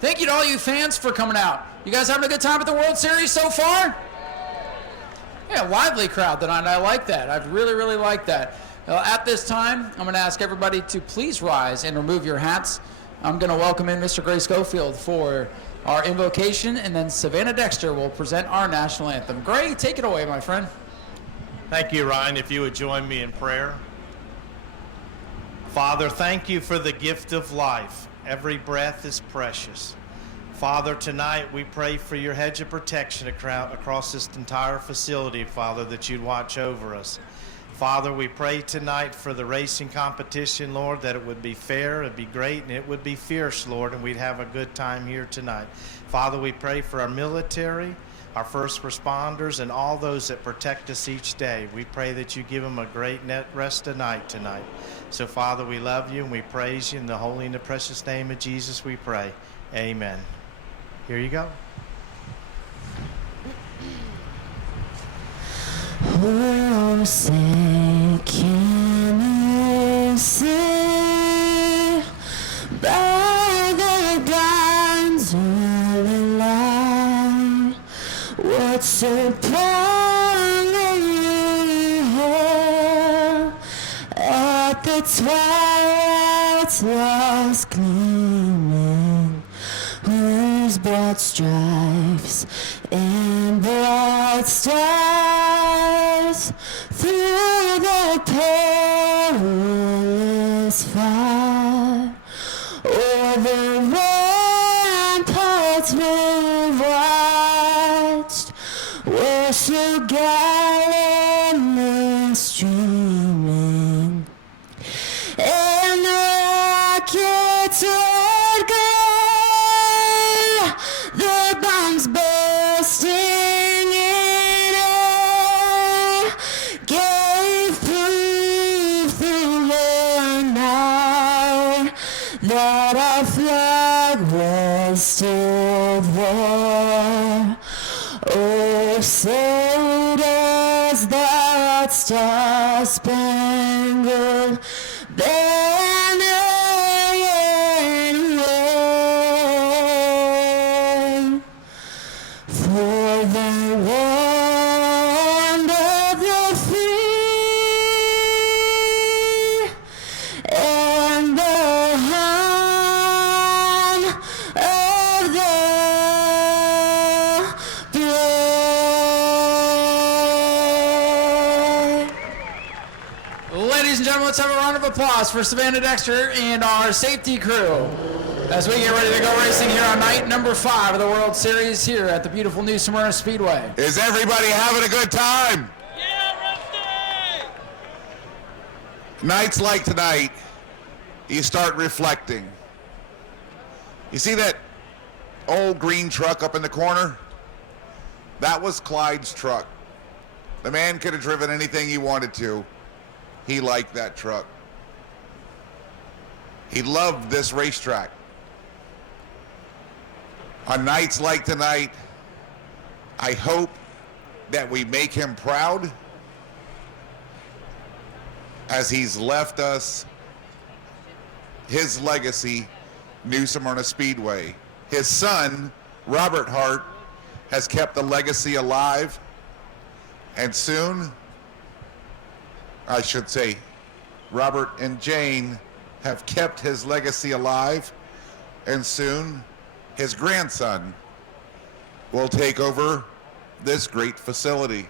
Thank you to all you fans for coming out. You guys having a good time at the World Series so far? Yeah, lively crowd tonight. I like that. I really, really like that. At this time, I'm going to ask everybody to please rise and remove your hats. I'm going to welcome in Mr. Gray Schofield for our invocation, and then Savannah Dexter will present our national anthem. Gray, take it away, my friend. Thank you, Ryan. If you would join me in prayer. Father, thank you for the gift of life. Every breath is precious. Father, tonight we pray for your hedge of protection across this entire facility, Father, that you'd watch over us. Father, we pray tonight for the racing competition, Lord, that it would be fair, it would be great, and it would be fierce, Lord, and we'd have a good time here tonight. Father, we pray for our military, our first responders, and all those that protect us each day. We pray that you give them a great rest of night tonight. So, Father, we love you and we praise you. In the holy and the precious name of Jesus, we pray. Amen. Here you go. Oh, say, can you see by the dawn's early light what's upon the hill at the twilight's last gleaming, whose broad stripes and bright stars through the perilous fight o'er the ramparts we've watched were so gallantly streaming, and the rockets would glare, the bombs bursting in air gave proof through the night that our flag was still there. Oh, so does that star-spangled banner yet wave for the land of the free and the home of the brave. Ladies and gentlemen, let's have a round of applause for Savannah Dexter and our safety crew as we get ready to go racing here on night number 5 of the World Series here at the beautiful new Smyrna Speedway. Is everybody having a good time? Yeah, Rusty! Nights like tonight, you start reflecting. You see that old green truck up in the corner? That was Clyde's truck. The man could have driven anything he wanted to. He liked that truck. He loved this racetrack. On nights like tonight, I hope that we make him proud as he's left us his legacy, New Smyrna Speedway. His son, Robert Hart, has kept the legacy alive, and soon, I should say, Robert and Jane have kept his legacy alive, and soon his grandson will take over this great facility.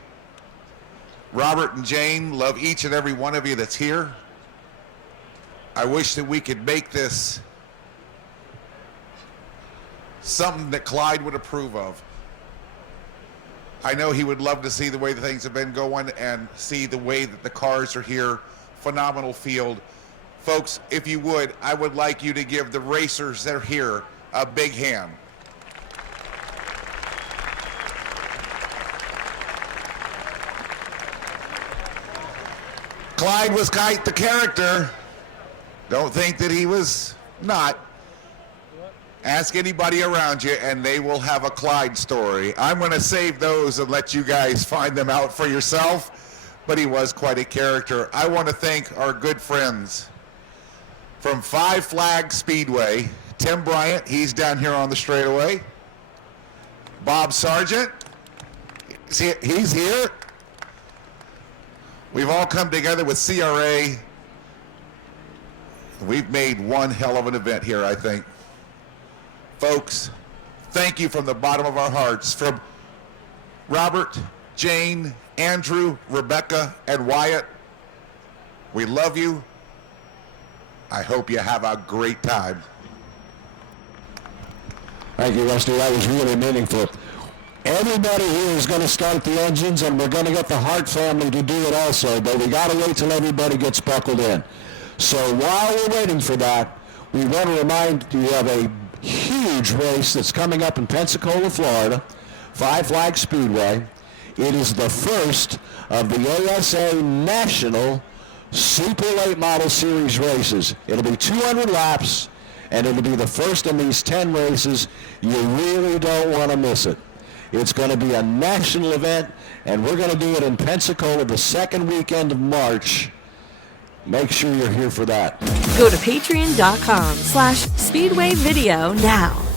Robert and Jane love each and every one of you that's here. I wish that we could make this something that Clyde would approve of. I know he would love to see the way the things have been going and see the way that the cars are here. Phenomenal field. Folks, if you would, I would like you to give the racers that are here a big hand. Clyde was quite the character. Don't think that he was not. Ask anybody around you and they will have a Clyde story. I'm going to save those and let you guys find them out for yourself, but he was quite a character. I want to thank our good friends from Five Flag Speedway, Tim Bryant, he's down here on the straightaway. Bob Sargent, he's here. We've all come together with CRA. We've made one hell of an event here, I think. Folks, thank you from the bottom of our hearts. From Robert, Jane, Andrew, Rebecca, and Wyatt, we love you. I hope you have a great time. Thank you, Rusty. That was really meaningful. Everybody here is going to start the engines, and we're going to get the Hart family to do it also, but we got to wait till everybody gets buckled in. So while we're waiting for that, we want to remind you of a huge race that's coming up in Pensacola, Florida, Five Flags Speedway. It is the first of the ASA National Super Late Model Series races. It'll be 200 laps, and it'll be the first in these 10 races. You really don't want to miss it. It's going to be a national event, and we're going to do it in Pensacola the second weekend of March. Make sure you're here for that. Go to patreon.com/Speedway Video now.